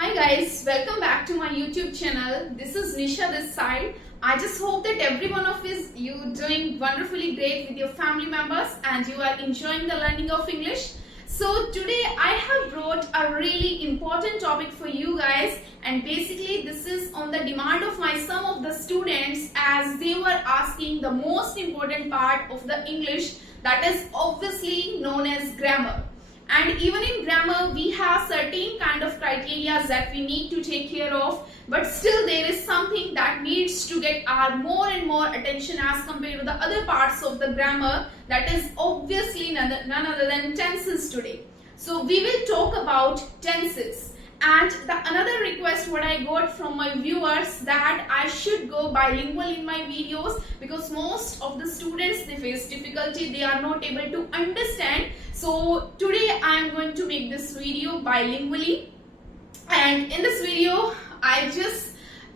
Hi guys, welcome back to my YouTube channel. This is Nisha this side. I just hope that every one of you doing wonderfully great with your family members and you are enjoying the learning of English. So today I have brought a really important topic for you guys, and basically this is on the demand of some of the students, as they were asking the most important part of the English, that is obviously known as grammar. And even in grammar we have certain kind of criteria that we need to take care of, but still there is something that needs to get our more and more attention as compared to the other parts of the grammar, that is obviously none other than tenses today. So we will talk about tenses. And another request what I got from my viewers, that I should go bilingual in my videos, because most of the students, they face difficulty, they are not able to understand. So today I am going to make this video bilingually, and in this video I just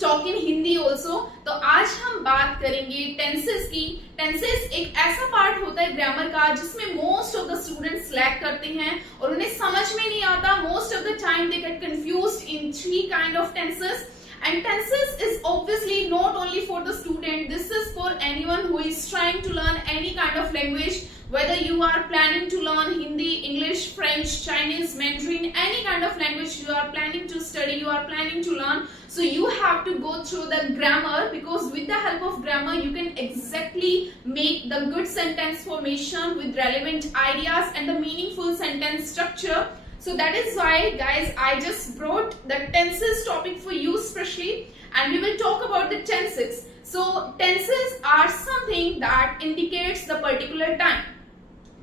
talk in Hindi also. तो आज हम बात करेंगे tenses की. Tenses एक ऐसा part होता है ग्रामर का जिसमें most of the students lack करते हैं और उन्हें समझ में नहीं आता. Most of the time they get confused in three kind of tenses. And tenses is obviously not only for the student, this is for anyone who is trying to learn any kind of language, whether you are planning to learn Hindi, English, French, Chinese, Mandarin, any kind of language you are planning to study, you are planning to learn. So you have to go through the grammar, because with the help of grammar you can exactly make the good sentence formation with relevant ideas and the meaningful sentence structure. So that is why guys I just brought the tenses topic for you specially, and we will talk about the tenses. So tenses are something that indicates the particular time.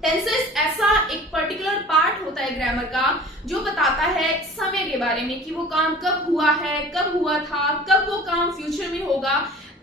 Tenses ऐसा एक particular part होता है grammar का जो बताता है समय के बारे में, कि वो काम कब हुआ है, कब हुआ था, कब वो काम फ्यूचर में होगा.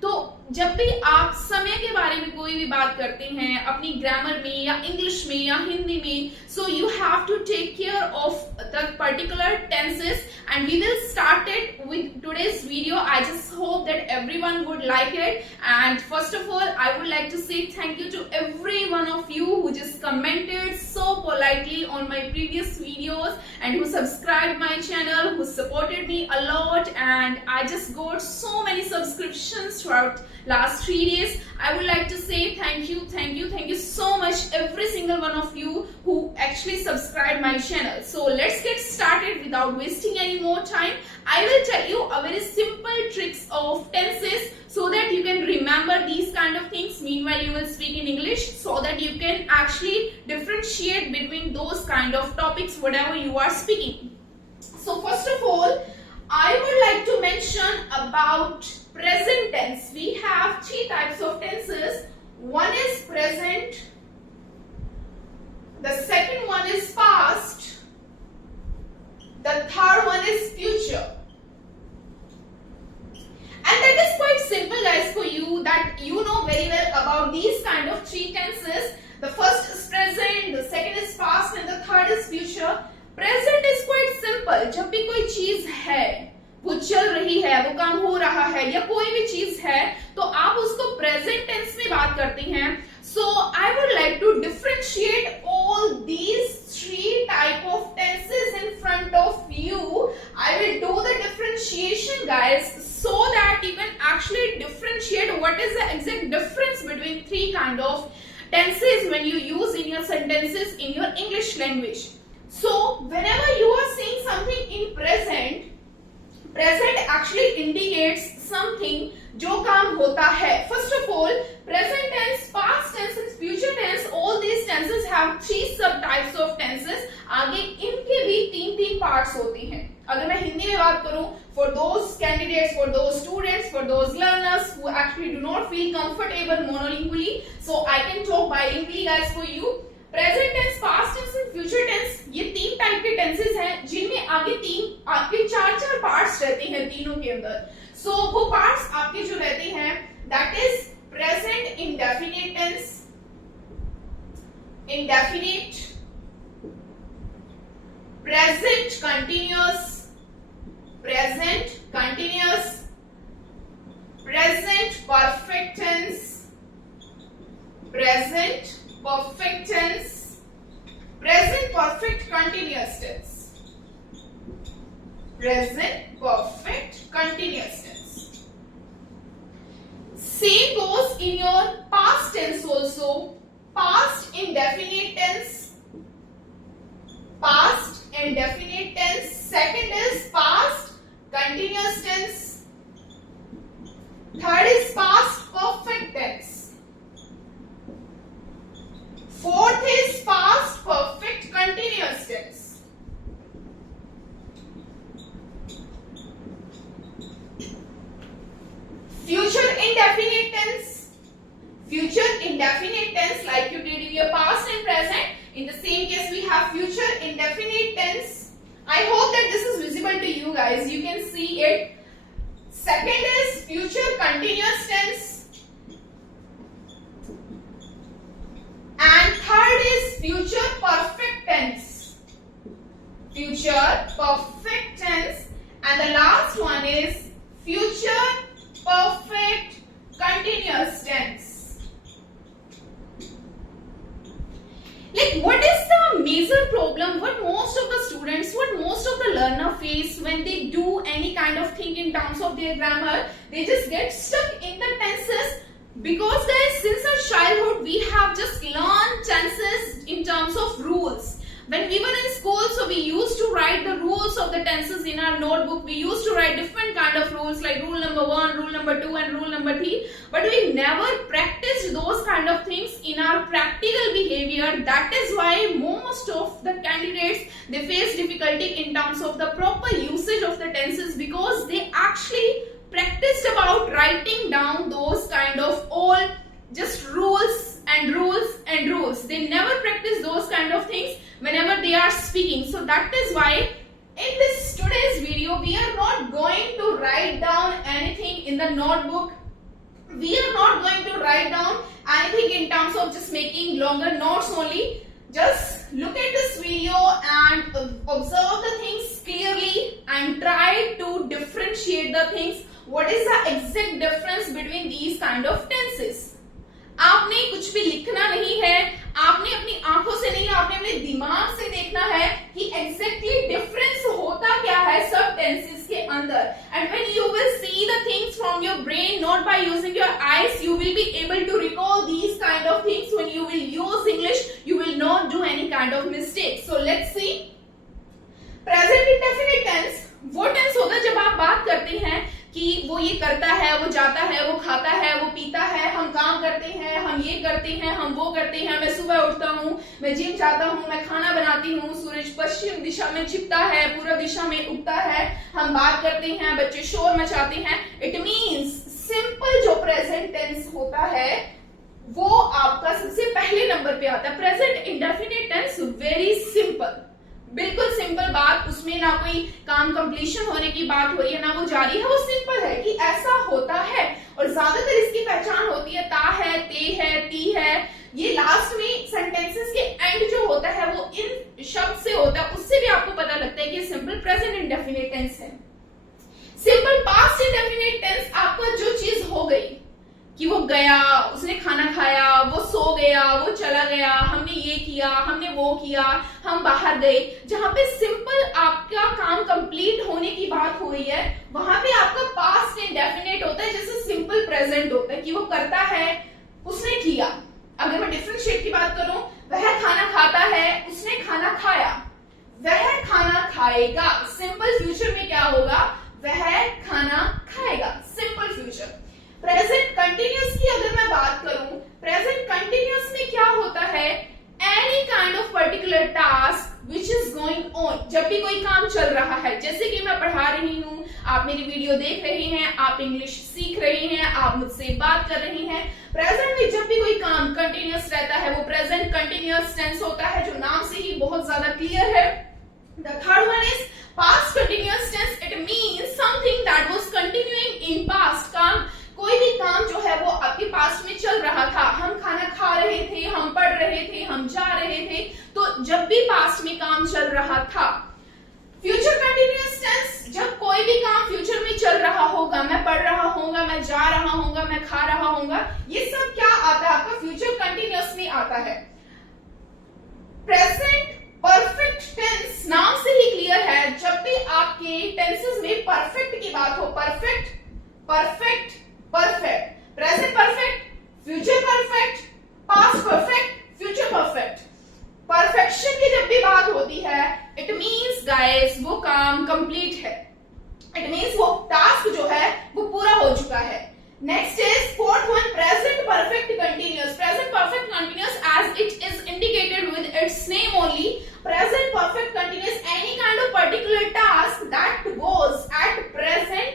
तो जब भी आप समय के बारे में कोई भी बात करते हैं अपनी ग्रामर में या इंग्लिश में या हिंदी में, so you have to take care of the particular tenses, and we will start it with today's video. I just hope that everyone would like it. And first of all I would like to say thank you to every one of you who just commented so politely on my previous videos and who subscribed my channel, who supported me a lot, and I just got so many subscriptions throughout last 3 days. I would like to say thank you so much every single one of you who actually subscribed my channel. So let's get started without wasting any more time. I will tell you a very simple tricks of tenses so that you can remember these kind of things. Meanwhile you will speak in English so that you can actually differentiate between those kind of topics whatever you are speaking. So first of all I would like to mention about present tense. We have three types of tenses. One is present, the second one is past, the third one is future. And that is quite simple guys for you, that you know very well about these kind of three tenses. The first is present, the second is past, and the third is future. Present is quite simple. जब भी कोई चीज है, वो चल रही है, वो काम हो रहा है, या कोई भी चीज है, तो आप उसको प्रेजेंट टेंस में बात करते हैं. So I would like to differentiate all these three type of tenses in front of you. I will do the differentiation guys, so that you can actually differentiate what is the exact difference between three kind of tenses when you use in your sentences in your English language. So whenever you are saying something in present, present actually indicates something जो काम होता है. First of all, present tense, past tense and future tense, all these tenses have three subtypes of tenses. आगे इनके भी तीन parts होते हैं. अगर मैं हिंदी में बात करूं, for those candidates, for those students, for those learners who actually do not feel comfortable monolingually, so I can talk bilingually guys for you. Present tense, past tense and future tense, ये तीन type के tenses हैं जिनमें आपके चार parts रहते हैं तीनों के अंदर. सो वो पार्ट्स आपके जो रहते हैं, that is present indefinite tense, indefinite, present continuous, present continuous, present perfect tense, present perfect tense, present perfect continuous tense. present perfect continuous tense. Same goes in your past tense also. Past indefinite tense. Past indefinite tense. Second is past continuous tense. Third is past perfect tense. Fourth is past perfect continuous tense. Future indefinite tense. Future indefinite tense, like you did in your past and present. In the same case, we have future indefinite tense. I hope that this is visible to you guys. You can see it. Second is future continuous tense. And third is future perfect tense. Future perfect tense. And the last one is future perfect continuous tense. Like, what is the major problem, what most of the students, what most of the learner face when they do any kind of thing in terms of their grammar? They just get stuck in the tenses, because guys, since our childhood we have just learned tenses in terms of rules. When we were in school, so we used to write the rules of the tenses in our notebook. We used to write different kind of rules, like rule number 1, rule number 2 and rule number 3. But we never practiced those kind of things in our practical behavior. That is why most of the candidates, they face difficulty in terms of the proper usage of the tenses, because they actually practiced about writing down those kind of all just rules and rules and rules. They never practice those kind of things whenever they are speaking. So that is why in this today's video we are not going to write down anything in the notebook. We are not going to write down anything in terms of just making longer notes only. Just look at this video and observe the things clearly and try to differentiate the things. What is the exact difference between these kind of tenses? आपने कुछ भी लिखना नहीं है, आपने अपनी आंखों से नहीं, आपने अपने दिमाग से देखना है कि एग्जैक्टली डिफरेंस होता क्या है सब टेंसेस के अंदर. And when you will see the things from your brain, not by using your eyes, you will be able to recall these kind of things. When you will use English, you will not do any kind of mistake. So let's see. Present indefinite tense वो tense होता है जब आप बात करते हैं कि वो ये करता है, वो जाता है, वो खाता है, वो पीता है, हम काम करते हैं, हम ये करते हैं, हम वो करते हैं, मैं सुबह उठता हूँ, मैं जिम जाता हूँ, मैं खाना बनाती हूँ, सूरज पश्चिम दिशा में छिपता है, पूर्व दिशा में उगता है, हम बात करते हैं, बच्चे शोर मचाते हैं. इट मीन्स सिंपल जो प्रेजेंट टेंस होता है वो आपका सबसे पहले नंबर पे आता है. Present indefinite tense very simple, बिल्कुल सिंपल बात. उसमें ना कोई काम कंप्लीशन होने की बात हो रही है, ना वो जारी है, वो सिंपल है कि ऐसा होता है. और ज्यादातर इसकी पहचान होती है ता है, ते है, ती है. ये लास्ट में सेंटेंसेस के एंड जो होता है वो इन शब्द से होता है, उससे भी आपको पता लगता है कि सिंपल प्रेजेंट इंडेफिनिट टेंस है. सिंपल पास्ट इंडेफिनिट टेंस आपका जो चीज हो गई कि वो गया, उसने खाना खाया, वो सो गया, वो चला गया, हमने ये किया, हमने वो किया, हम बाहर गए. जहां पे सिंपल आपका काम कंप्लीट होने की बात हो रही है, वहां पे आपका पास्ट इंडेफिनिट होता है, जैसे सिंपल प्रेजेंट होता है कि वो करता है, उसने किया. अगर मैं डिफरेंशिएट की बात करूं, वह खाना खाता है, उसने खाना खाया, वह खाना खाएगा. सिंपल फ्यूचर में क्या होगा? वह खाना खाएगा. Simple future. प्रेजेंट कंटिन्यूअस की अगर मैं बात करूं, प्रेजेंट कंटिन्यूअस में क्या होता है? Any kind of particular task which is going on. जब भी कोई काम चल रहा है, जैसे कि मैं पढ़ा रही हूं, आप मेरी वीडियो देख रहे हैं, आप इंग्लिश सीख रहे हैं, आप मुझसे बात कर रहे हैं, प्रेजेंट में जब भी कोई काम कंटिन्यूअस रहता है वो प्रेजेंट कंटिन्यूअस टेंस होता है, जो नाम से ही बहुत ज्यादा क्लियर है. The third one is past continuous tense. It means something that was continuing in past. काम, कोई भी काम जो है वो आपके पास्ट में चल रहा था, हम खाना खा रहे थे, हम पढ़ रहे थे, हम जा रहे थे, तो जब भी पास्ट में काम चल रहा था. फ्यूचर कंटिन्यूअस टेंस, जब कोई भी काम फ्यूचर में चल रहा होगा, मैं पढ़ रहा होऊंगा, मैं जा रहा होऊंगा, मैं खा रहा होऊंगा, ये सब क्या आता है? आपका फ्यूचर कंटिन्यूअस में आता है. प्रेजेंट परफेक्ट टेंस नाम से ही क्लियर है, जब भी आपके आपके टेंसेस में परफेक्ट की बात हो, perfect, perfect, perfect, present perfect, future perfect, past perfect, future perfect, perfection की जब भी बात होती है, इट मीन्स गाइस वो काम कंप्लीट है, इट मीन्स वो टास्क जो है वो पूरा हो चुका है। Next is fourth one, present perfect continuous. Present perfect continuous as it is indicated with its name only, present perfect continuous any kind of particular task that goes at present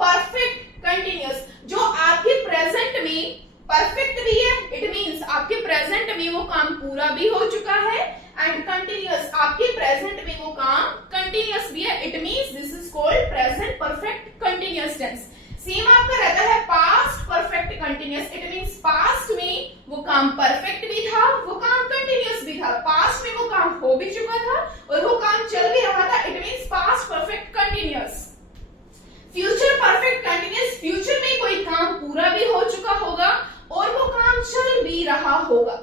perfect continuous, जो आपके present में perfect भी है, it means आपके present में वो काम पूरा भी हो चुका है, एंड कंटिन्यूअस आपके प्रेजेंट में वो काम कंटिन्यूअस भी है, it means this is called present perfect continuous tense. Same आपका रहता है past perfect continuous, it means past में वो काम परफेक्ट भी था, वो काम कंटिन्यूअस भी था, पास्ट में वो काम हो भी चुका था और वो काम चल भी रहा था, it means past perfect continuous. Future perfect continuous, future में कोई काम पूरा भी हो चुका होगा और वो काम चल भी रहा होगा।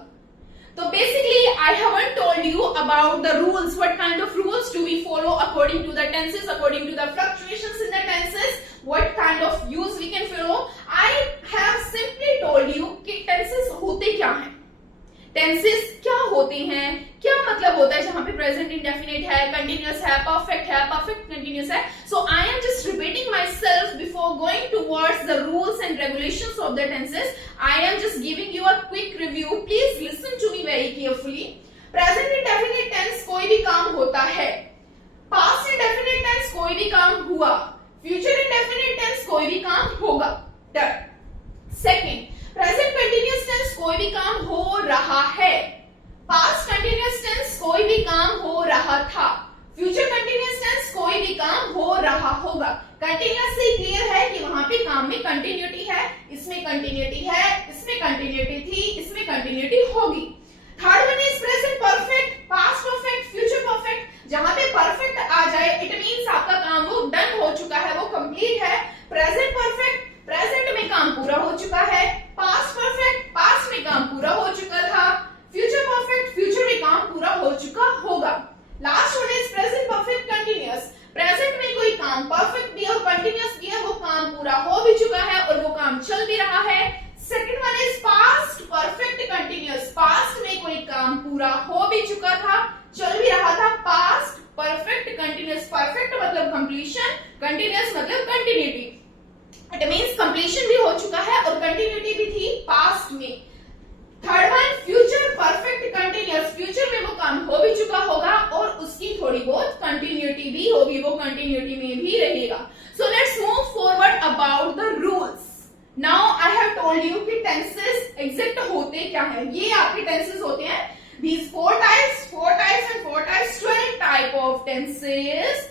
तो basically I haven't told you about the rules, what kind of rules do we follow according to the tenses, according to the fluctuations in the tenses, what kind of use we can follow. I have simply told you कि tenses होते क्या हैं, tenses क्या होते हैं, क्या मतलब होता है जहां पे प्रेजेंट इंडेफिनिट है, कंटिन्यूअस है, परफेक्ट कंटिन्यूअस है। So I am just repeating myself before going towards the rules and regulations of the tenses. I am just giving you a quick review, please listen to me very carefully. Present indefinite tense कोई भी काम होता है, past indefinite tense कोई भी काम हुआ, future indefinite tense कोई भी काम होगा। सेकेंड, प्रेजेंट कंटिन्यूअस टेंस कोई भी काम हो रहा है, पास्ट कंटिन्यूअस टेंस कोई भी काम हो रहा था, फ्यूचर कंटिन्यूअस टेंस कोई भी काम हो रहा होगा। कंटिन्यूअस से क्लियर है कि वहां पे काम में कंटिन्यूटी है, इसमें कंटिन्यूटी है, इसमें कंटिन्यूटी थी, इसमें कंटिन्यूटी होगी। Third one is present perfect, past perfect, future perfect. जहां पे परफेक्ट आ जाए इट मींस आपका काम वो डन हो चुका है, वो कंप्लीट है। प्रेजेंट परफेक्ट, प्रेजेंट में काम पूरा हो चुका है, पास्ट परफेक्ट, पास्ट में काम पूरा हो चुका था, फ्यूचर परफेक्ट, फ्यूचर में काम पूरा हो चुका होगा। Last one is present perfect continuous, present में कोई काम परफेक्ट भी और कंटिन्यूअस भी है, वो काम पूरा हो भी चुका है और वो काम चल भी रहा है। Second one is past perfect continuous, past में कोई काम पूरा हो भी चुका था, चल भी रहा था, पास्ट परफेक्ट कंटिन्यूअस। परफेक्ट मतलब कंप्लीशन, कंटिन्यूअस मतलब कंटिन्यूटी, इट मींस कंप्लीशन भी हो चुका है और कंटिन्यूटी भी थी पास्ट में। Third one future perfect continuous, future में वो काम हो भी चुका होगा और उसकी थोड़ी बहुत कंटिन्यूटी भी होगी, वो कंटिन्यूटी में भी रहेगा। So let's move forward about the rules. Now I have told you कि टेंसेस एग्जैक्ट होते क्या है, ये आपके टेंसेस होते हैं। These four types and four types, 12 type of tenses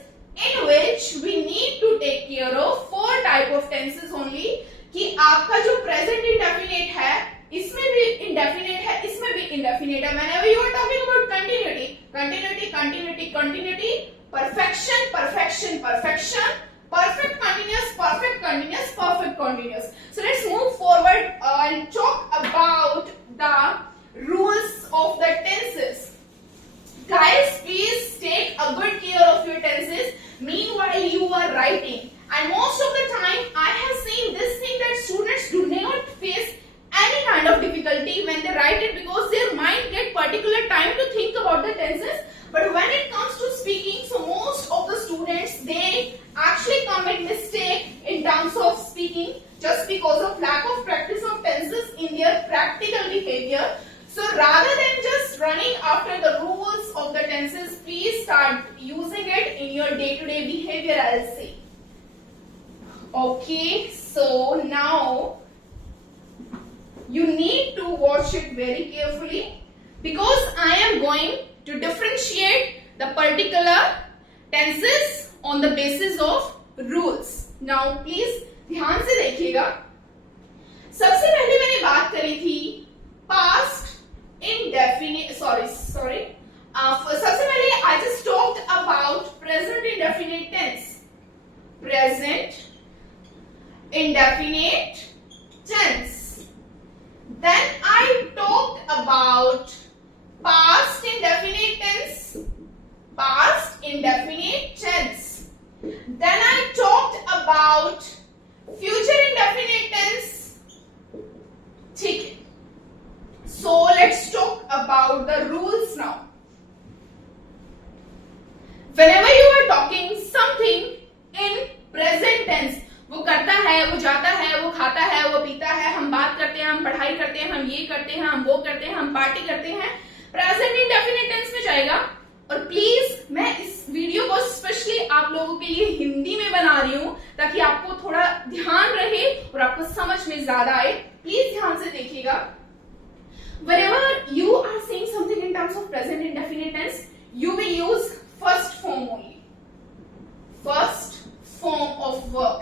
in which we need to take care of 4 type of tenses only। कि आपका जो present indefinite है इसमें भी indefinite है, इसमें भी indefinite है। Whenever you are talking about continuity, continuity, continuity, continuity, perfection, perfection, perfection, perfect continuous, perfect continuous, perfect continuous. So let's move forward and talk about the rules of the tenses. Guys, please take a good care of your tenses meanwhile you are writing. And most of the time I have seen this thing that students do not face any kind of difficulty when they write it because their mind get particular time to think about the tenses. But when it comes to speaking, so most of the students they actually commit mistake in terms of speaking just because of lack of practice of tenses in their practical behavior. So rather than just running after the rules of the tenses, please start using it in your day-to-day behavior, I'll say. Okay, so now you need to watch it very carefully because I am going to differentiate the particular tenses on the basis of rules. Now please ध्यान से देखिएगा। सबसे पहले मैंने बात करी थी past indefinite, sorry, सबसे पहले I just talked about present indefinite tense, present indefinite tense. Then I talked about past indefinite tense, past indefinite tense. जाता है, वो खाता है, वो पीता है, हम बात करते हैं, हम पढ़ाई करते हैं, हम ये करते हैं, हम वो करते हैं, हम पार्टी करते हैं, प्रेजेंट इंडेफिनिट टेंस में जाएगा। और प्लीज मैं इस वीडियो को स्पेशली आप लोगों के लिए हिंदी में बना रही हूं ताकि आपको थोड़ा ध्यान रहे और आपको समझ में ज्यादा आए। प्लीज ध्यान से देखिएगा। Whenever you are saying something in terms of present indefinite tense, you will use first form only. First form of verb.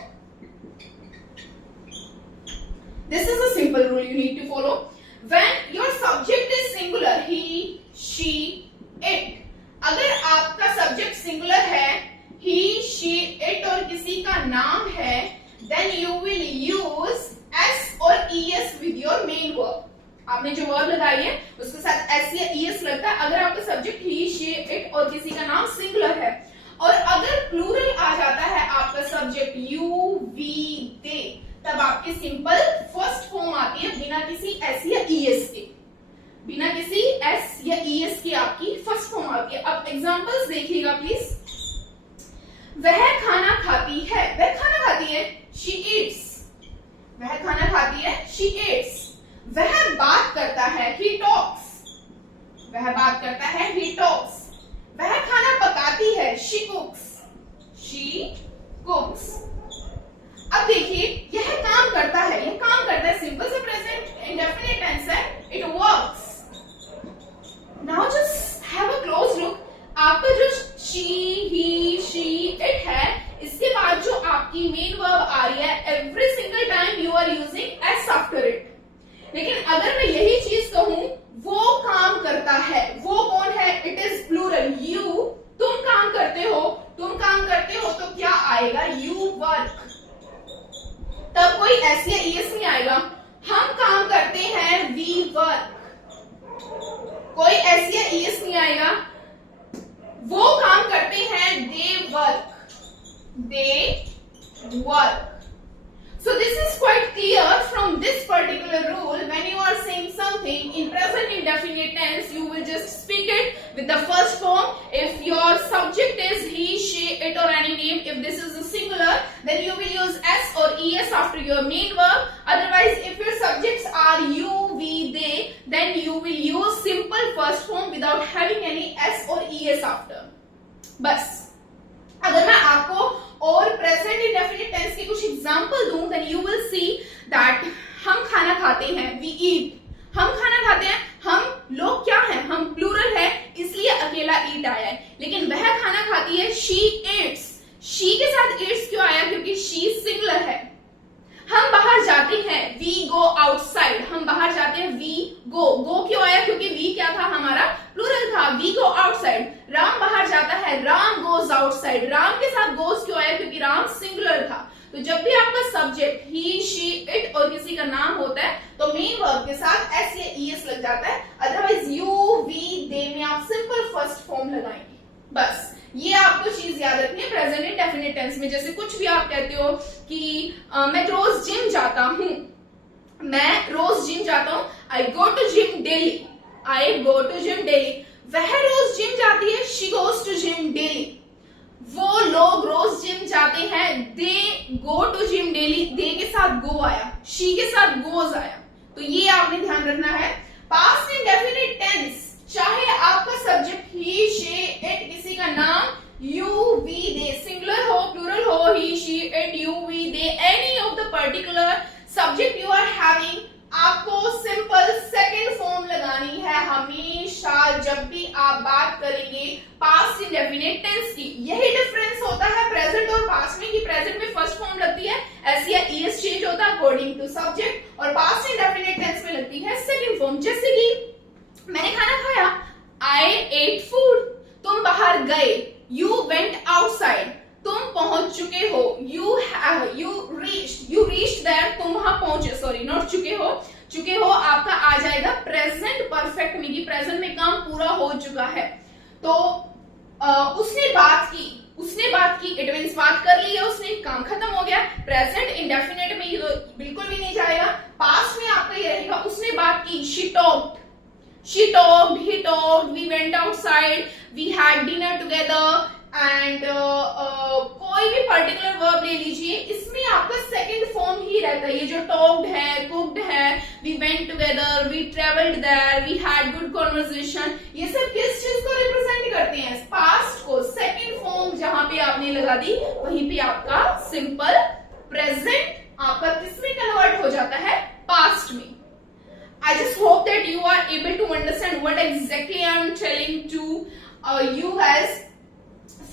This is a simple rule you need to follow. When your subject is singular, he, she, it. अगर आपका subject singular है, he, she, it और किसी का नाम है, then you will use s और es with your main verb. आपने जो वर्ब लगाई है उसके साथ s या es लगता है अगर आपका सब्जेक्ट he, she, it और किसी का नाम सिंगुलर है। और अगर प्लूरल आ जाता है आपका सब्जेक्ट you, we, they, तब आपकी सिंपल फर्स्ट फॉर्म आती है बिना किसी s या es के, बिना किसी s या es की आपकी फर्स्ट फॉर्म आती है। अब एग्जांपल्स देखिएगा प्लीज। वह खाना खाती है, वह खाना खाती है, she eats। वह खाना खाती है, she eats। वह बात करता है, he talks। वह बात करता है, he talks। वह खाना पकाती है, she cooks। she cooks। अब देखिए यह काम करता है, यह काम करता है सिंपल से प्रेजेंट इंडेफिनिट टेंस है, it works। Now just have a close look. आपका जो she, he, she, it है, इसके बाद जो आपकी मेन वर्ब आ रही है, every single time you are using s after it. लेकिन अगर मैं यही चीज कहूं वो काम करता है, वो कौन है? It is plural, you. तुम काम करते हो, तुम काम करते हो तो क्या आएगा? You work. तब कोई s या es नहीं आएगा। हम काम करते हैं, वी वर्क। कोई s या es नहीं आएगा। वो काम करते हैं, they work. They work. So this is quite clear from this particular rule. When you are saying something in present indefinite tense, you will just speak it with the first form. If your subject is he, she, it or any name, if this is a singular, then you will use s or es after your main verb. Otherwise, if your subjects are you, we, they, then you will use simple first form without having any s or es after. बस अगर मैं आपको और present indefinite tense के कुछ example दूं, then you will see that हम खाना खाते हैं, वी ईट। हम खाना खाते हैं, हम लोग क्या हैं? हम प्लूरल है, इसलिए अकेला ईट आया है। लेकिन वह खाना खाती है, शी ईट्स। शी के साथ ईट्स क्यों आया? क्योंकि शी सिंगुलर है। हम बाहर जाते हैं, वी गो आउटसाइड। हम बाहर जाते हैं, वी गो। गो क्यों आया? क्योंकि वी क्या था? हमारा प्लूरल था, वी गो आउटसाइड। राम बाहर जाता है, राम गोज आउटसाइड। राम के साथ गोज क्यों आया? क्योंकि राम सिंगुलर था। तो जब भी आपका सब्जेक्ट ही, शी, इट और किसी का नाम होता है तो मेन वर्ब के साथ s या es लग जाता है। अदरवाइज यू, वी, दे में आप सिंपल फर्स्ट फॉर्म लगाएंगे। बस ये आपको चीज याद रखनी है प्रेजेंट इंडेफिनिट टेंस में। जैसे कुछ भी आप कहते हो कि मैं रोज जिम जाता हूं, मैं रोज जिम जाता हूं, I go to gym daily. I go to gym daily. वह रोज जिम जाती है, she goes to gym daily. वो लोग रोज जिम जाते हैं, they go to gym daily. They के साथ गो आया, शी के साथ गोज आया। तो ये आपने ध्यान रखना है। पास्ट इंडेफिनिट टेंस, चाहे आपका सब्जेक्ट ही, शी, इट, किसी का नाम, यू, वी, दे, सिंगुलर हो, प्लूरल हो, he, she, it, you, we, they, any of the particular subject you are having, आपको सिंपल सेकंड फॉर्म लगानी है हमेशा जब भी आप बात करेंगे पास्ट इंडेफिनिट टेंस की। यही डिफरेंस होता है प्रेजेंट और पास्ट में कि प्रेजेंट में फर्स्ट फॉर्म लगती है, एस या ईएस चेंज होता है अकॉर्डिंग टू सब्जेक्ट, और पास्ट इंडेफिनिट टेंस में लगती है सेकंड फॉर्म। जैसे कि मैंने खाना खाया, आई एट फूड। तुम बाहर गए, यू वेंट आउटसाइड। तुम पहुंच चुके हो, यू रीच्ड देयर। तुम वहां पहुंचे, सॉरी नॉट चुके हो आपका आ जाएगा प्रेजेंट परफेक्ट में कि प्रेजेंट में काम पूरा हो चुका है। तो उसने बात की, इट मींस बात कर ली है उसने, काम खत्म हो गया। प्रेजेंट इंडेफिनिट में ये तो बिल्कुल भी नहीं जाएगा। पास्ट में आपका ये रहेगा, उसने बात की, she talked, he talked, we went outside, we had dinner together, and कोई भी पर्टिकुलर वर्ब ले लीजिए, इसमें आपका सेकंड फॉर्म ही रहता है। ये जो टॉक्ड है, कुक्ड है, we went together, we travelled there, we had good conversation, ये सब किस चीज को रिप्रेजेंट करते हैं? पास्ट को। सेकंड फॉर्म जहां पे आपने लगा दी वहीं पे आपका सिंपल प्रेजेंट आपका किसमें कन्वर्ट हो जाता है? पास्ट में। I just hope that you are able to understand what exactly I am telling to you guys.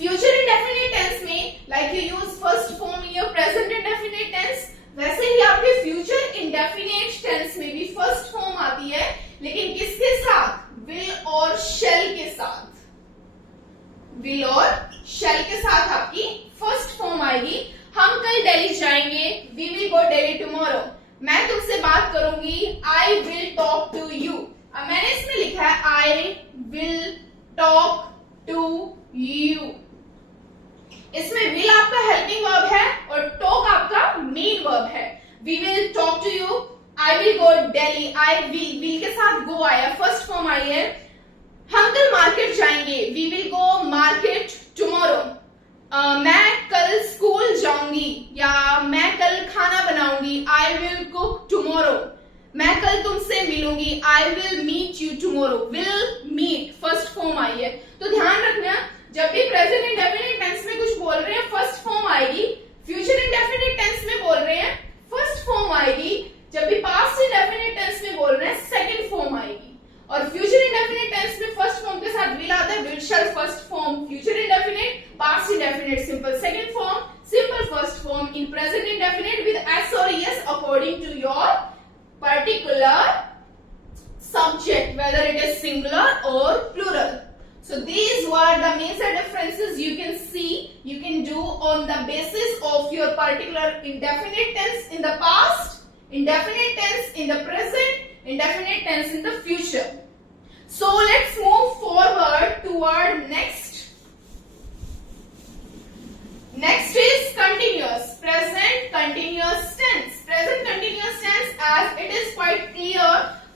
Future indefinite tense में like you use first form in your present indefinite tense, वैसे ही आपके future indefinite tense में भी first form आती है, लेकिन किसके साथ? will और shall के साथ। will और shall के साथ आपकी first form आएगी। हम कल दिल्ली जाएंगे, we will go Delhi tomorrow। मैं तुमसे बात करूंगी, I will talk to you। अब मैंने इसमें लिखा है I will talk to you। इसमें will आपका हेल्पिंग वर्ब है और talk आपका मेन वर्ब है। We will talk to you, I will go Delhi, I will के साथ go आया, फर्स्ट फॉर्म आई है। हम कल मार्केट जाएंगे, we will go market tomorrow। मैं कल स्कूल जाऊंगी या मैं कल खाना बनाऊंगी, I will cook tomorrow। मैं कल तुमसे मिलूंगी, I will meet you tomorrow। will meet first form आई है। तो ध्यान रखना, जब भी प्रेजेंट इंडेफिनिट टेंस में कुछ बोल रहे हैं फर्स्ट फॉर्म आएगी, फ्यूचर इंडेफिनिट टेंस में बोल रहे हैं फर्स्ट फॉर्म आएगी, जब भी पास्ट इंडेफिनिट टेंस में बोल रहे हैं सेकंड फॉर्म आएगी। और फ्यूचर इंडेफिनिट टेंस में फर्स्ट फॉर्म के साथ will आता है, will shall first form, future indefinite, past indefinite simple second form, simple first form, in present indefinite with s or es according to your particular subject, whether it is singular or plural. So these were the major differences you can see, you can do on the basis of your particular indefinite tense in the past, indefinite tense in the present, indefinite tense in the future. So let's move forward toward next. Next is continuous, present continuous tense. Present continuous tense, as it is quite clear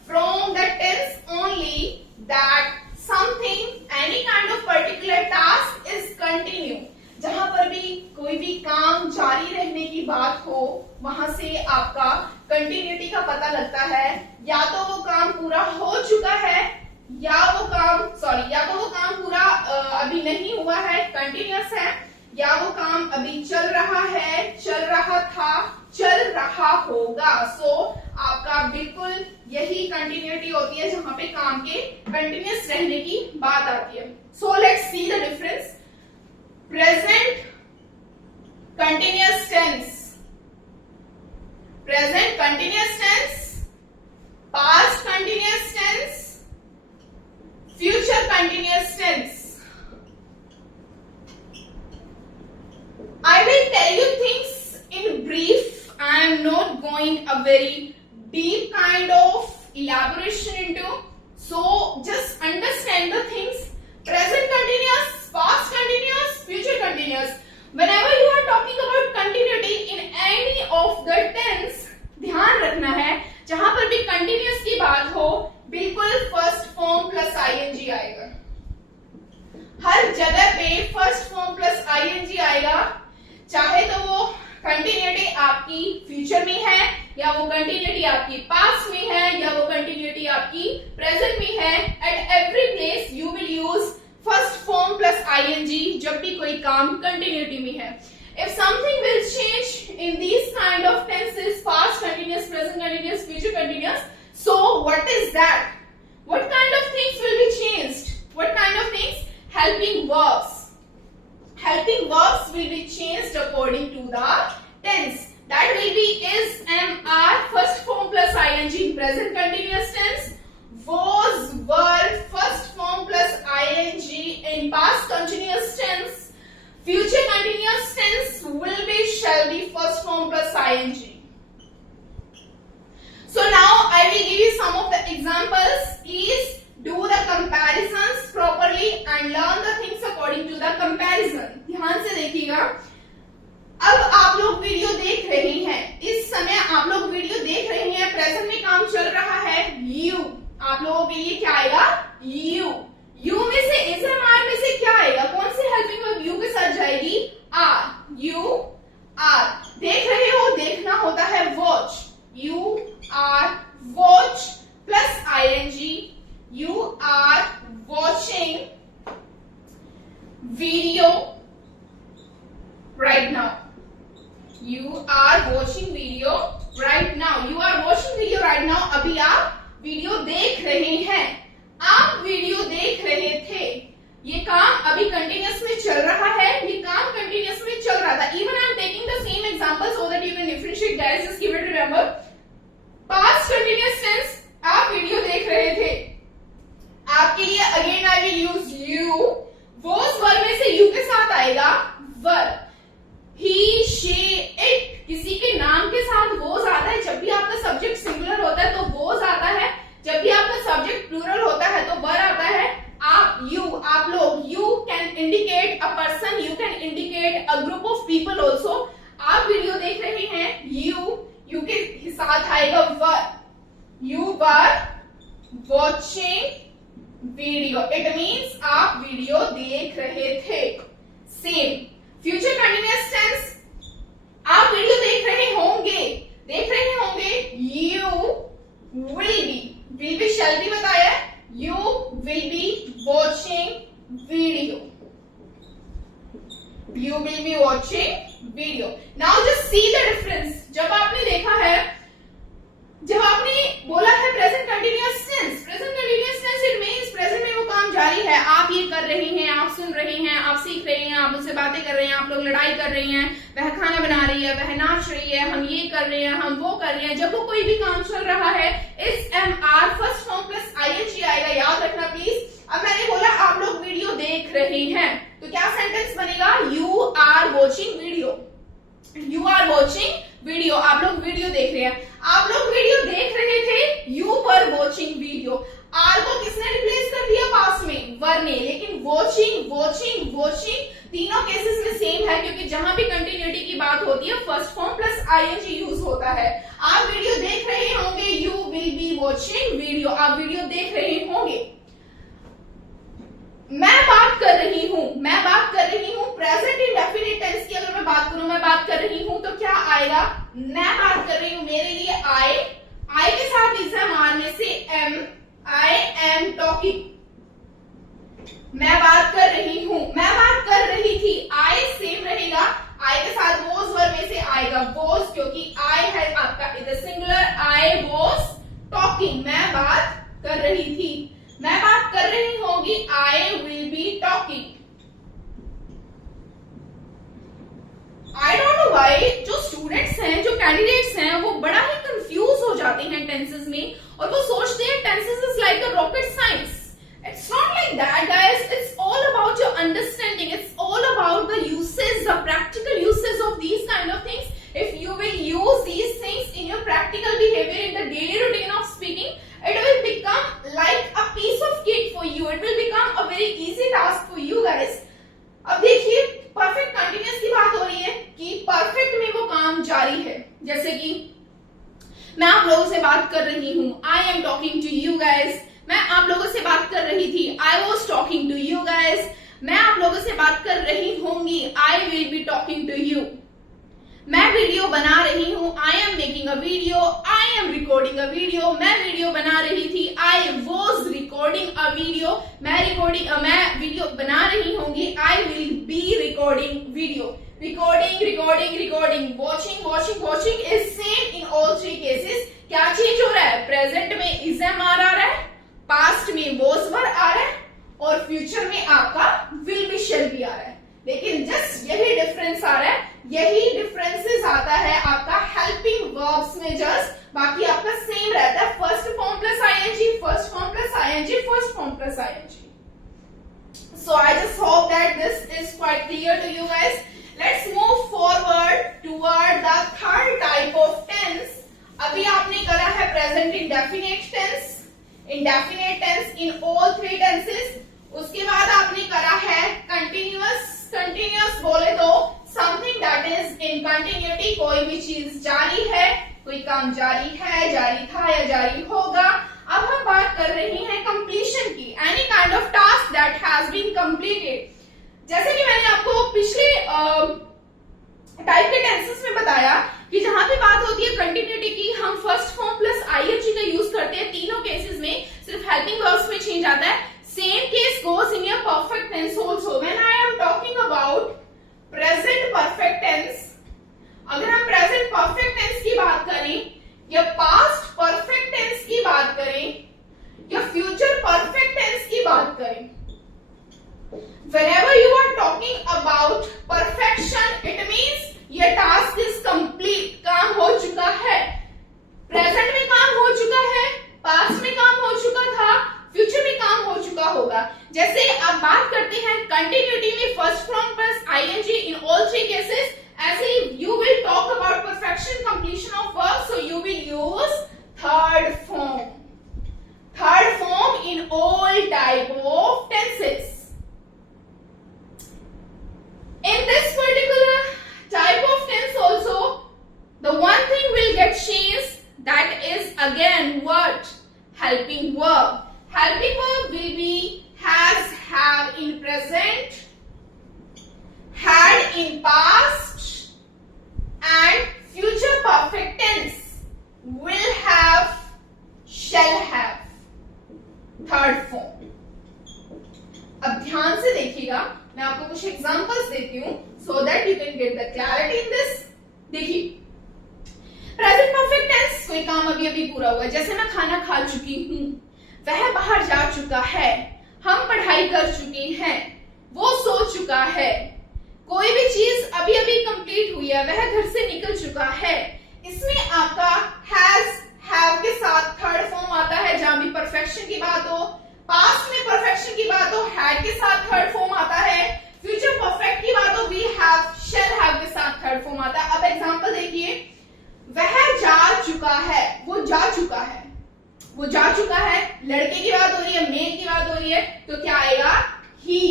from the tense only that something, any kind of particular task is continue। जहां पर भी कोई भी काम जारी रहने की बात हो, वहां से आपका कंटिन्यूटी का पता लगता है। या तो वो काम पूरा हो चुका है या वो काम पूरा अभी नहीं हुआ है, कंटिन्यूअस है, या वो काम अभी चल रहा है, चल रहा था, चल रहा होगा। सो आपका बिल्कुल यही कंटिन्यूटी होती है जहां पे काम के कंटिन्यूअस रहने की बात आती है। So let's see the difference. Present continuous tense, present continuous tense, past continuous tense, future continuous tense. I will tell you things in brief. I am not going a very deep kind of elaboration into. So just understand the things. Present continuous, past continuous, future continuous. Whenever you are talking about continuity in any of the tense, ध्यान रखना है जहां पर भी continuous की बात हो, बिल्कुल फर्स्ट फॉर्म प्लस ing आएगा। हर जगह पे फर्स्ट फॉर्म प्लस ing आएगा, चाहे तो वो कंटिन्यूटी आपकी फ्यूचर में है या वो कंटिन्यूटी आपकी पास्ट में है या वो कंटिन्यूटी आपकी प्रेजेंट में है। At every place you will use first form plus ing जब भी कोई काम कंटिन्यूटी में है। If something will change in these kind of tenses, past continuous, present continuous, future continuous, so what is that? What kind of things will be changed? What kind of things? Helping verbs. Helping verbs will be changed according to the tense. That will be is, am, are, first form plus ing in present continuous tense. Was, were, first form plus ing in past continuous tense. Future continuous tense will be, shall be, first form plus ing. So now I will give you some of the examples. Please do the comparisons properly and learn the things according to the comparison. ध्यान से देखिएगा। अब आप लोग video देख रहे हैं, इस समय आप लोग वीडियो देख रहे हैं, प्रेजेंट में काम चल रहा है, यू, आप लोगों के लिए क्या आएगा? यू। यू में से इज एम आर में से क्या आएगा? कौन सी हेल्पिंग वर्ब यू के साथ जाएगी? Are. You now. You are watching video right now. You are watching video right now. अभी आप वीडियो देख रहे हैं. आप वीडियो देख रहे थे. ये काम अभी कंटिन्यूस में चल रहा है. ये काम कंटिन्यूस में चल रहा था. Even I am taking the same example so that you can differentiate, guys. Just keep it remember. Past continuous tense. आप वीडियो देख रहे थे. आपके लिए again I will use you. Was verb में से यू के साथ आएगा वर्ब. He, she, it. किसी के नाम के साथ वॉज आता है. जब भी आपका सब्जेक्ट सिंगुलर होता है तो वॉज आता है. जब भी आपका सब्जेक्ट प्लूरल होता है तो वर आता है. आप, यू, आप लोग. You can indicate a person. You can indicate a group of people also. आप वीडियो देख रहे हैं. यू के साथ आएगा वर. You were watching video. It means आप वीडियो देख रहे थे. Same. Future continuous tense. आप वीडियो देख रहे होंगे. देख रहे होंगे. You will be. Will be shall be बताया. You will be watching video. You will be watching video. Now just see the difference. जब आपने देखा है, जब आपने बोला है present continuous tense. Present continuous tense it means present में वो काम जारी है. आप ये कर रहे हैं, आप सुन रहे हैं, आप सीख रहे हैं, आप उससे बातें कर रहे हैं, आप लोग लड़ाई कर रहे हैं, वह खाना बना रही है, वह नाच रही है, हम ये कर रहे हैं, हम वो कर रहे हैं. जब वो कोई भी काम चल रहा है इस MR first form plus ING आएगा. याद रखना प्लीज. अब मैंने बोला आप लोग वीडियो देख रहे हैं तो क्या सेंटेंस बनेगा? You are watching video. You are watching video. आप लोग वीडियो देख रहे हैं. आप लोग वीडियो देख रहे थे. You were watching video. Are को किसने रिप्लेस कर दिया पास में? वर ने. लेकिन वॉचिंग, वॉचिंग, वॉचिंग तीनों केसेस में सेम है क्योंकि जहां भी कंटिन्यूटी की बात होती है first form plus ING use होता है. आप वीडियो देख रहे होंगे. You will be watching video. आप वीडियो देख रहे होंगे. मैं बात कर रही हूं. मैं बात कर रही हूं. प्रेजेंट इंडेफिनिट टेंस की अगर मैं बात करूं, मैं बात कर रही हूं तो क्या आएगा? मैं बात कर रही हूं. मेरे लिए आई के साथ इज आर में से एम. I am talking. मैं बात कर रही हूं. मैं बात कर रही थी. आई सेम रहेगा. आई के साथ वॉज वर्ब में से आएगा वॉज क्योंकि आई है आपका इधर सिंगुलर. I was talking. मैं बात कर रही थी. मैं बात कर रही होगी. आई will be talking. I don't know why जो स्टूडेंट्स हैं, जो कैंडिडेट्स हैं, वो बड़ा ही कंफ्यूज हो जाते हैं टेंसेस में और वो सोचते हैं tenses is like a rocket science. It's not like that, guys. It's all about your understanding. It's all about the uses, the practical uses of these kind of things. If you will use these things in your practical behavior in the daily routine of speaking, it will become like a piece of cake for you. It will become a very easy task for you, guys. अब देखिए perfect continuous की बात हो रही है कि perfect में वो काम जारी है. जैसे कि मैं आप लोगों से बात कर रही हूं. I am talking to you guys. मैं आप लोगों से बात कर रही थी. I was talking to you guys. मैं आप लोगों से बात कर रही होंगी. I will be talking to you. मैं वीडियो बना रही हूं. I am making a video. I am recording a video. मैं वीडियो बना रही थी. I was recording a video. मैं वीडियो बना रही होंगी. I will B recording video. Recording, recording, recording. Watching, watching, watching is same in all three cases. क्या change हो रहा है? प्रेजेंट में इज एम आ रहा है, पास्ट में वॉज वर आ रहा है और फ्यूचर में आपका विल बी शैल बी आ रहा है. लेकिन जस्ट यही डिफरेंस आ रहा है. यही डिफरेंसेस आता है आपका हेल्पिंग वर्ब्स में. जस्ट बाकी आपका सेम रहता है. First form plus ING, first form plus ING, first form plus ING. So I just hope that this is quite clear to you guys. Let's move forward toward the third type of tense. अभी आपने करा है present indefinite tense. Indefinite tense in all three tenses. उसके बाद आपने करा है continuous. Continuous बोले तो something that is in continuity. कोई भी चीज जारी है, कोई काम जारी है, जारी था या जारी होगा. अब हम बात कर रहे हैं कंप्लीशन की. Any kind of task that has been completed. जैसे कि मैंने आपको पिछले टाइप के टेंसेस में बताया कि जहां पे बात होती है कंटिन्यूटी की, हम फर्स्ट फॉर्म प्लस ING का यूज करते हैं. तीनों केसेस में सिर्फ हेल्पिंग वर्ब्स में चेंज आता है. Same case goes in your perfect tense also. When I am talking about present perfect tense, ये टास्क इज कंप्लीट, काम हो चुका है। प्रेजेंट में काम हो चुका है, पास्ट में काम हो चुका था, फ्यूचर में काम हो चुका होगा। जैसे आप बात करते हैं कंटिन्यूटी में first form plus ING in all three cases, ऐसे you will talk about perfection completion of work, so you will use third form in all type of tenses. In this particular type of tense also, the one thing will get changed, that is again what? Helping verb. Helping verb will be has, have in present, had in past, and future perfect tense will have, shall have. Third form. अब ध्यान से देखिएगा, मैं आपको कुछ examples देती हूं so that you can get the clarity in this. देखिए, प्रेजेंट परफेक्ट टेंस, कोई काम अभी अभी पूरा हुआ, जैसे मैं खाना खा चुकी हूं, वह बाहर जा चुका है, हम पढ़ाई कर चुके हैं, वो सो चुका है, कोई भी चीज अभी अभी कंप्लीट हुई है, वह घर से निकल चुका है। इसमें आपका हैज, हैव के साथ थर्ड फॉर्म आता है जहां भी परफेक्शन की बात हो। पास्ट में परफेक्शन की बात हो, हैड के साथ थर्ड फॉर्म आता है। फ्यूचर परफेक्ट की बात हो, वी हैव, शैल हैव के साथ थर्ड फॉर्म आता है। अब एग्जांपल देखिए, वह जा चुका है, वो जा चुका है, वो जा चुका है, लड़के की बात हो रही है, मेल की बात हो रही है, तो क्या आएगा? ही।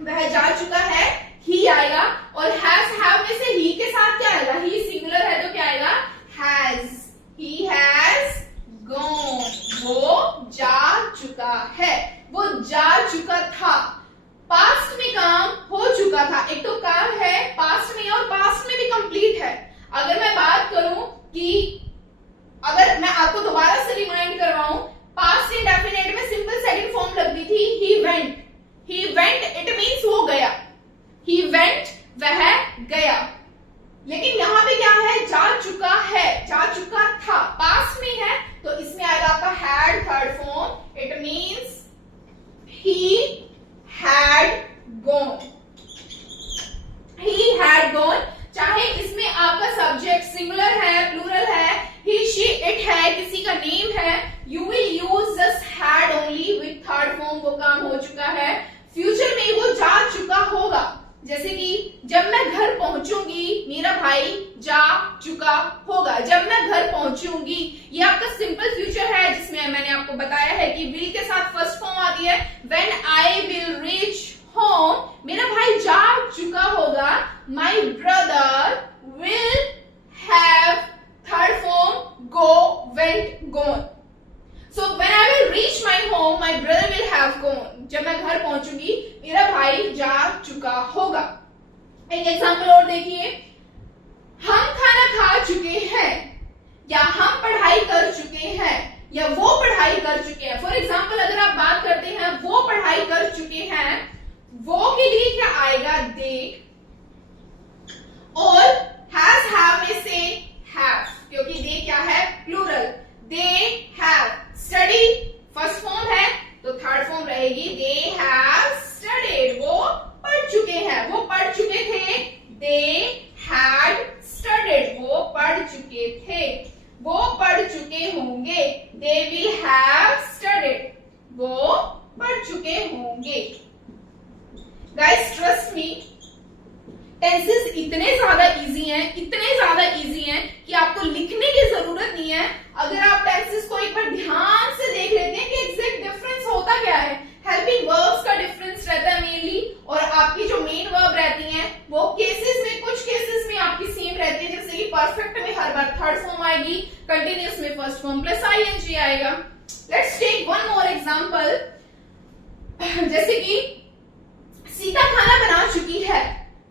वह जा चुका है, ही आएगा। और हैज, हैव में से ही के साथ क्या आएगा? ही सिंगुलर है तो क्या आएगा? हैज। He has gone. वो जा चुका है, वो जा चुका था। पास्ट में काम हो चुका था, एक तो काम है पास्ट में और पास्ट में भी कंप्लीट है। अगर मैं बात करूं कि अगर मैं आपको दोबारा से रिमाइंड करवाऊं, पास्ट इंडेफिनिट में सिंपल सेकंड फॉर्म लगती थी he went. He went it means वो गया, he went वह गया। लेकिन यहां पे क्या है? जा चुका है, जा चुका था, पास्ट में है तो इसमें आएगा आपका had third form, it means he had gone. He had gone, चाहे इसमें आपका सब्जेक्ट सिंगुलर है, प्लूरल है, he, she, it है, किसी का नेम है, you will use just had only with third form, वो काम हो चुका है। फ्यूचर में वो जा चुका होगा, जैसे कि जब मैं घर पहुंचूंगी, मेरा भाई जा चुका होगा। जब मैं घर पहुंचूंगी, ये आपका सिंपल फ्यूचर है जिसमें मैंने आपको बताया है कि विल के साथ फर्स्ट फॉर्म आती है। When I will reach home, मेरा भाई जा चुका होगा। My brother will have third form go, went, gone. So when I will reach my home, my brother will have gone. जब मैं घर पहुंचूंगी, मेरा भाई जा चुका होगा। एक एग्जांपल और देखिए, हम खाना खा चुके हैं, या हम पढ़ाई कर चुके हैं, या वो पढ़ाई कर चुके हैं। फॉर एग्जांपल अगर आप बात करते हैं वो पढ़ाई कर चुके हैं, वो के लिए क्या आएगा? दे। और हैज, हैव में से हैव, क्योंकि दे क्या है? Plural. They have studied, first form है तो थर्ड फॉर्म रहेगी दे हैव स्टडीड, वो पढ़ चुके हैं, वो पढ़ चुके थे। दे हैड स्टडीड, वो पढ़ चुके थे, वो पढ़ चुके होंगे। दे विल हैव स्टडीड, वो पढ़ चुके होंगे। गाइस ट्रस्ट मी, टेंसेस इतने ज्यादा इजी हैं, इतने ज्यादा इजी हैं कि आपको लिखने की जरूरत नहीं है। अगर आप टेंसेस को एक बार ध्यान से देख लेते हैं कि एग्जैक्ट डिफरेंस होता क्या है। हेल्पिंग वर्ब्स का डिफरेंस रहता है मेनली, और आपकी जो मेन वर्ब रहती हैं वो केसेस में, कुछ केसेस में आपकी सेम रहती है। जैसे कि परफेक्ट में हर बार थर्ड फॉर्म आएगी, कंटिन्यूअस में फर्स्ट फॉर्म प्लस आईएनजी आएगा। Let's take one more example. जैसे कि सीता खाना बना चुकी है,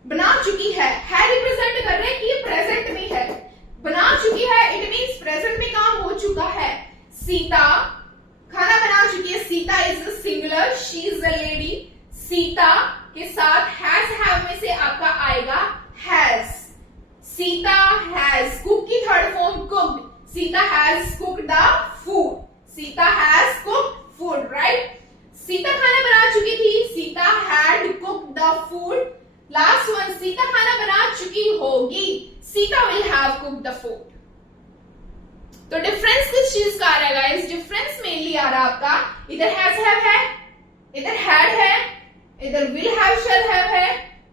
बना चुकी है रिप्रेजेंट कर रहे हैं कि ये प्रेजेंट में है। बना चुकी है इट मींस प्रेजेंट में काम हो चुका है। सीता खाना बना चुकी है, Sita is a singular, she is a lady. Sita के साथ हैज, हैव में से आपका आएगा हैज। सीता हैज कुक की third form cooked, Sita has cooked the food, Sita has cooked food, right. Sita खाना बना चुकी थी, Sita had cooked the food. Last one, Sita खाना बना चुकी चुकी होगी. Sita will have cooked the food. तो डिफरेंस किस चीज का आ रहा है गाइस? डिफरेंस मेनली आ रहा है आपका इधर हैज हैव है, इधर हैड है, इधर विल हैव शैल हैव है,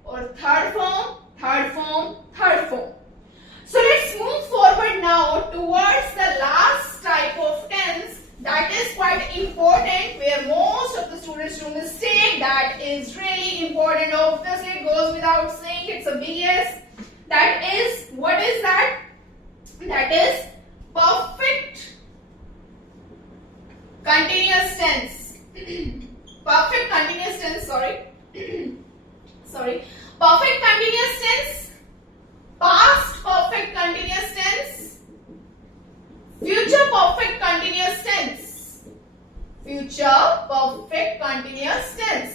और third form, third form, third form. So let's move forward now towards the last type of tense that is quite important, where most of the students do mistake. That is really important. Obviously, it goes without saying. It's a big yes. That is, what is that? That is perfect continuous tense. Perfect continuous tense. Sorry. Perfect continuous tense. Past perfect continuous tense, future perfect continuous tense, future perfect continuous tense.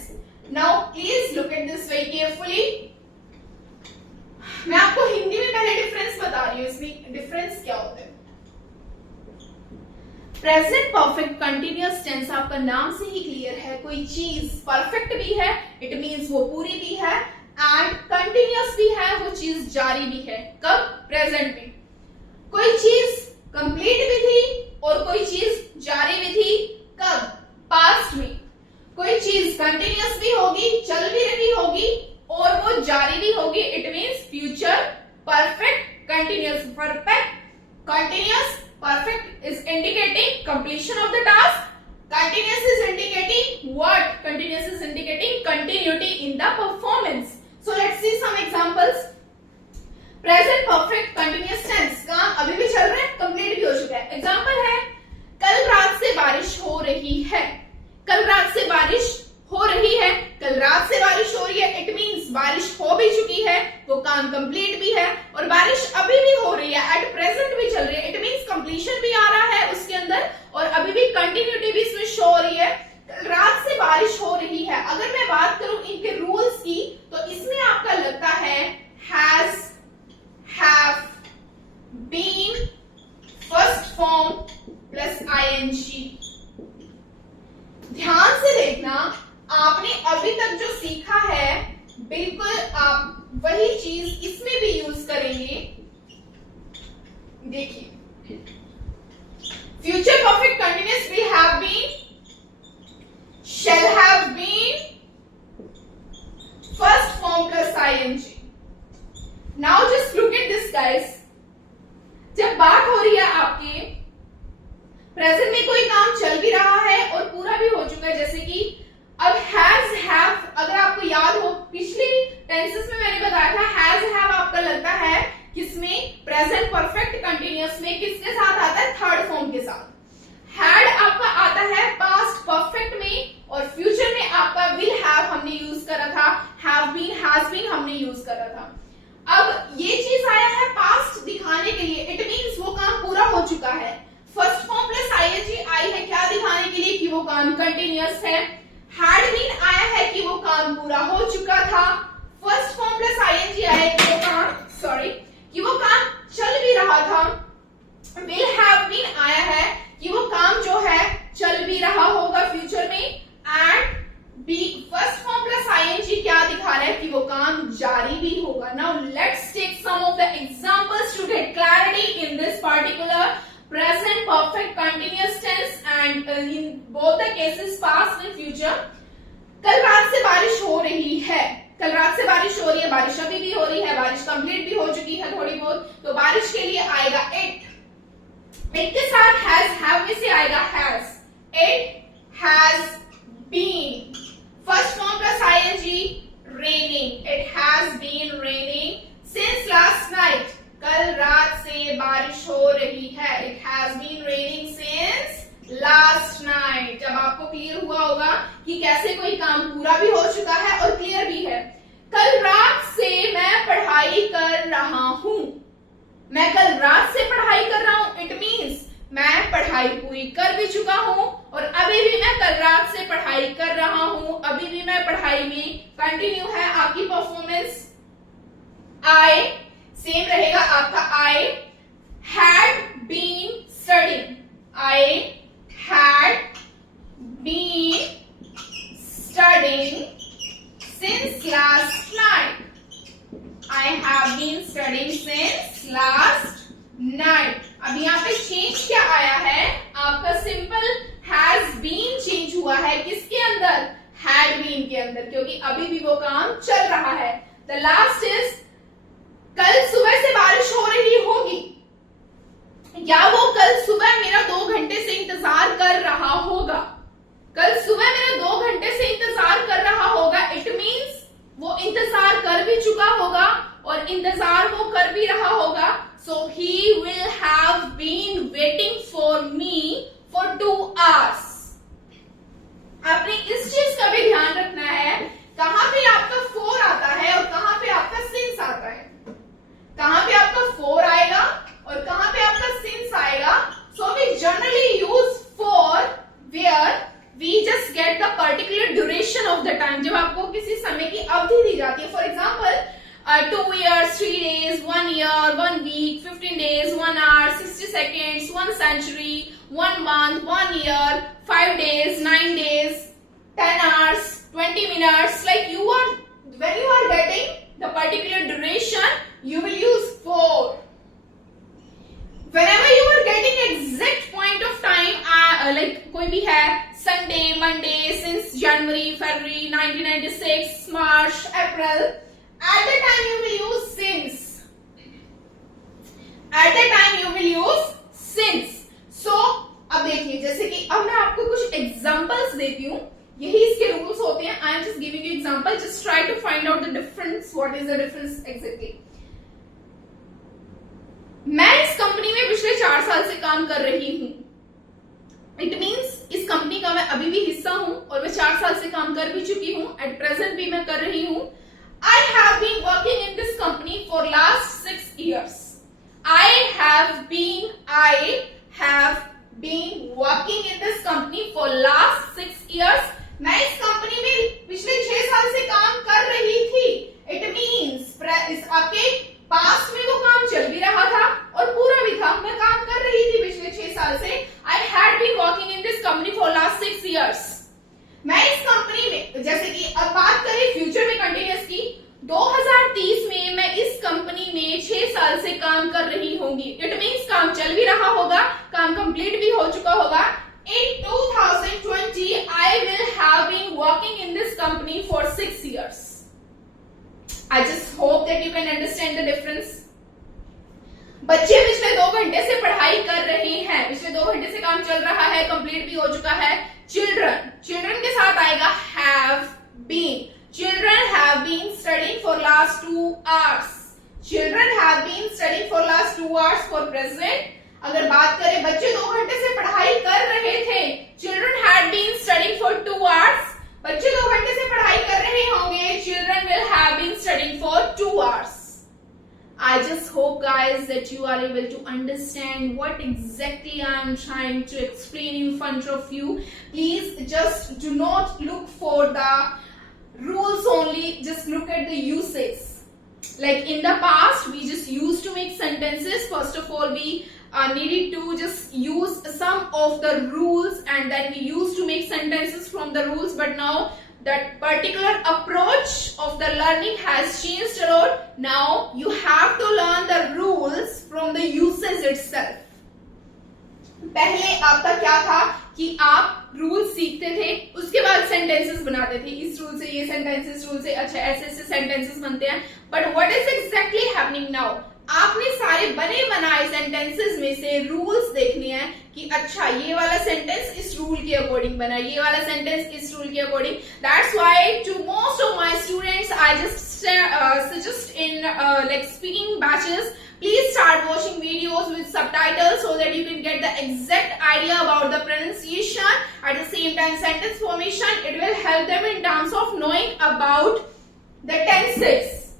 Now please look at this very carefully. मैं आपको हिंदी में पहले difference बता रही हूँ. इसमें difference क्या होता है? प्रेजेंट परफेक्ट कंटिन्यूअस टेंस आपका नाम से ही क्लियर है. कोई चीज परफेक्ट भी है, इट मीन्स वो पूरी भी है, एंड कंटिन्यूअस भी है, वो चीज जारी भी है. कब? प्रेजेंट में. कोई चीज कंप्लीट भी थी और कोई चीज जारी भी थी. कब? पास्ट में. कोई चीज कंटिन्यूअस भी होगी, चल भी रही होगी, और वो जारी भी होगी. It means future perfect continuous. Perfect continuous. Perfect is indicating completion of the task. Continuous is indicating what? Continuous is indicating continuity in the performance. So let's see some examples. Present perfect continuous tense. काम अभी भी चल रहा है, complete भी हो चुका है. एग्जाम्पल है, कल रात से बारिश हो रही है. कल रात से बारिश हो रही है. कल रात से बारिश हो रही है. इट मीन्स बारिश हो भी चुकी है, वो काम कंप्लीट भी है, और बारिश अभी भी हो रही है, एट प्रेजेंट भी चल रही है. इट मीन्स कंप्लीशन भी आ रहा है उसके अंदर, और अभी भी कंटिन्यूटी भी इसमें शो हो रही है. कल रात से बारिश हो रही है. अगर मैं बात करूं इनके रूल्स की, तो इसमें आपका लगता है has, have, been, first form plus ING. ध्यान से देखना, आपने अभी तक जो सीखा है बिल्कुल आप वही चीज इसमें भी यूज करेंगे. देखिए, future perfect continuous will have been, shall have been, first form plus ING. Now just look at this guys. जब बात हो रही है आपके प्रेजेंट में, कोई काम चल भी रहा है और पूरा भी हो चुका है, जैसे कि अब हैज, हैव, अगर आपको याद हो पिछली टेंसेस में मैंने बताया था, हैज, हैव आपका लगता है किसमें? प्रेजेंट परफेक्ट कंटिन्यूअस में. किसके साथ आता है? थर्ड फॉर्म के साथ. हैड आपका आता है पास्ट परफेक्ट में, और फ्यूचर में आपका विल हैव हमने यूज करा था, हैव बीन, हैज बीन हमने यूज करा था. अब ये चीज आया है पास्ट दिखाने के लिए. इट मीन्स वो काम पूरा हो चुका है. फर्स्ट फॉर्म प्लस आईएनजी आई है क्या दिखाने के लिए? कि वो काम कंटिन्यूअस है. हैड बीन आया है कि वो काम पूरा हो चुका था. फर्स्ट फॉर्म प्लस आईएनजी आया कि वो काम, कि वो काम चल भी रहा था. विल हैव बीन आया है कि वो काम जो है चल भी रहा होगा फ्यूचर में. And B, first form plus ING क्या दिखा रहा है? कि वो काम जारी भी होगा. Now let's take some of the examples to get clarity in this particular present perfect continuous tense, and in both the cases past and future. कल रात से बारिश हो रही है. कल रात से बारिश हो रही है, बारिश अभी भी हो रही है, बारिश कंप्लीट भी हो चुकी है थोड़ी बहुत. तो बारिश के लिए आएगा इट. इट के साथ हैज, हैव में से आएगा has. It has been. First form plus ING raining. It has been raining since last night. कल रात से बारिश हो रही है. It has been raining since last night. अब आपको क्लियर हुआ होगा कि कैसे कोई काम पूरा भी हो चुका है और क्लियर भी है. कल रात से मैं पढ़ाई कर रहा हूं. मैं कल रात से पढ़ाई कर रहा हूं. इट मीन्स मैं पढ़ाई पूरी कर भी चुका हूं, और अभी भी मैं कल रात से पढ़ाई कर रहा हूं. अभी भी मैं पढ़ाई में कंटिन्यू है आपकी परफॉर्मेंस. आई सेम रहेगा आपका. I had been studying. I had been studying since last night. I have been studying since last night. अब यहाँ पे चेंज क्या आया है? आपका सिंपल has been चेंज हुआ है किसके अंदर? had been के अंदर, क्योंकि अभी भी वो काम चल रहा है. The last is कल सुबह से बारिश हो रही होगी, या वो कल सुबह मेरा 2 घंटे से इंतजार कर रहा होगा. कल सुबह मेरा 2 घंटे से इंतजार कर रहा होगा. इट मीन्स वो इंतजार कर भी चुका होगा और इंतजार वो कर भी रहा होगा. So he will have been waiting for me for 2 hours. आपने इस चीज का भी ध्यान रखना है, कहां पे आपका फोर आता है और कहां पे आपका सिंस आता है. कहां पे आपका फोर आएगा और कहां पे आपका सिंस आएगा. So we generally use for where we just get the particular duration of the time. जब आपको किसी समय की अवधि दी जाती है, for example 2 years, 3 days, 1 year, 1 week, 15 days, 1 hour, 60 seconds, 1 century, 1 month, 1 year, 5 days, 9 days, 10 hours, 20 minutes. Like when you are getting the particular duration, you will use for. Whenever you are getting exact point of time, like कोई भी है Sunday, Monday, since January, February, 1996, March, April. At the time you will use since. At the time you will use since. So अब देखिए, जैसे कि अब मैं आपको कुछ एग्जांपल्स देती हूँ, यही इसके रूल्स होते हैं. I am just giving you example, just try to find out the difference. What is the difference exactly. मैं इस कंपनी में पिछले 4 साल से काम कर रही हूँ. इट मीन्स इस कंपनी का मैं अभी भी हिस्सा हूँ और मैं 4 साल से काम कर भी चुकी हूँ. एट प्रेजेंट भी मैं कर रही हूँ. I have been working in this company for last 6 years. I have been working in this company for last 6 years. मैं इस कंपनी में पिछले 6 साल से काम कर रही थी. It means आपके पास्ट में वो काम चल भी रहा था और पूरा भी था. मैं काम कर रही थी पिछले 6 साल से. I had been working in this company for last 6 years. मैं इस कंपनी में, जैसे कि अब बात करें फ्यूचर में कंटिन्यूअस की, 2030 में मैं इस कंपनी में 6 साल से काम कर रही होंगी. इट मीन्स काम चल भी रहा होगा, काम कंप्लीट भी हो चुका होगा. In 2020, I will have been working in this company for 6 years. I just hope that you can understand the difference. बच्चे पिछले 2 घंटे से पढ़ाई कर रहे हैं, पिछले 2 घंटे से काम चल रहा है, कंप्लीट भी हो चुका है. चिल्ड्रन के साथ आएगा have been. Children have been studying for last 2 hours. Children have been studying for last 2 hours for present. अगर बात करें बच्चे 2 घंटे से पढ़ाई कर रहे थे, Children had been studying for 2 hours. बच्चे 2 घंटे से पढ़ाई कर रहे होंगे, Children will have been studying for 2 hours. I just hope guys that you are able to understand what exactly I am trying to explain in front of you. Please just do not look for the rules only, just look at the usage. Like in the past we just used to make sentences. First of all we needed to just use some of the rules and then we used to make sentences from the rules, but now that particular approach of the learning has changed a lot. Now you have to learn the rules from the usage itself. पहले आपका क्या था कि आप rule सीखते थे, उसके बाद सेंटेंसेस बनाते थे. इस रूल से ये सेंटेंस, इस रूल से अच्छा ऐसे सेंटेंसेस बनते हैं. But what is exactly happening now? आपने सारे बने बनाए सेंटेंसेस में से रूल्स देखने हैं कि अच्छा ये वाला सेंटेंस इस रूल के अकॉर्डिंग बना, ये वाला सेंटेंस इस रूल के according. That's why to most of my students I just suggest in like speaking batches, please start watching videos with subtitles so that you can get the exact idea about the pronunciation. At the same time sentence formation, it will help them in terms of knowing about the tenses,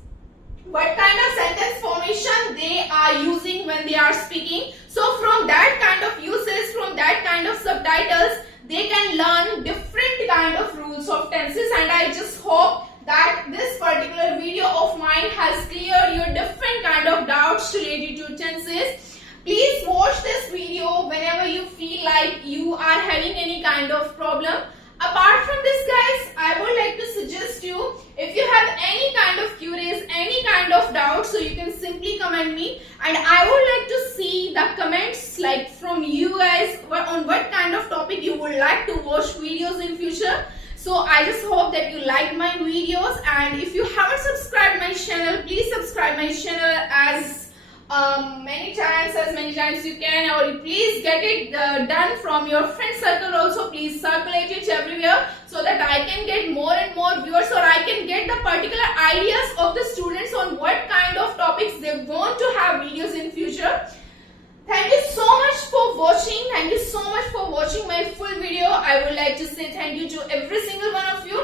what kind of sentence formation they are using when they are speaking. So from that kind of uses, from that kind of subtitles, they can learn different kind of rules of tenses. And I just hope that this particular video of mine has cleared your different kind of doubts related to tenses. Please watch this video whenever you feel like you are having any kind of problem. Apart from this, guys, I would like to suggest you, if you have any kind of queries, any kind of doubt, so you can simply comment me, and I would like to see the comments like from you guys on what kind of topic you would like to watch videos in future. So I just hope that you like my videos, and if you haven't subscribed my channel, please subscribe my channel as many times you can, or please get it done from your friend circle also. Please circulate it everywhere so that I can get more and more viewers, or I can get the particular ideas of the students on what kind of topics they want to have videos in future. Thank you so much for watching. Thank you so much for watching my full video. I would like to say thank you to every single one of you.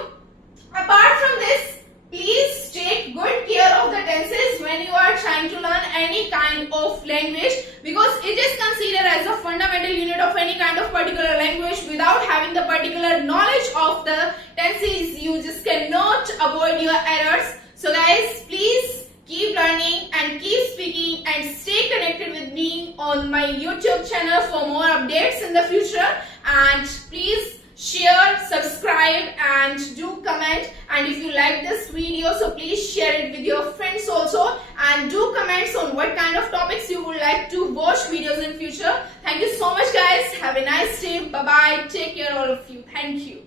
Apart from this, please take good care of the tenses when you are trying to learn any kind of language, because it is considered as a fundamental unit of any kind of particular language. Without having the particular knowledge of the tenses, you just cannot avoid your errors. So guys, please keep learning and keep speaking and stay connected with me on my YouTube channel for more updates in the future. And please share, subscribe and do comment, and if you like this video, so please share it with your friends also, and do comments on what kind of topics you would like to watch videos in future. Thank you so much guys. Have a nice day. Bye bye. Take care all of you. Thank you.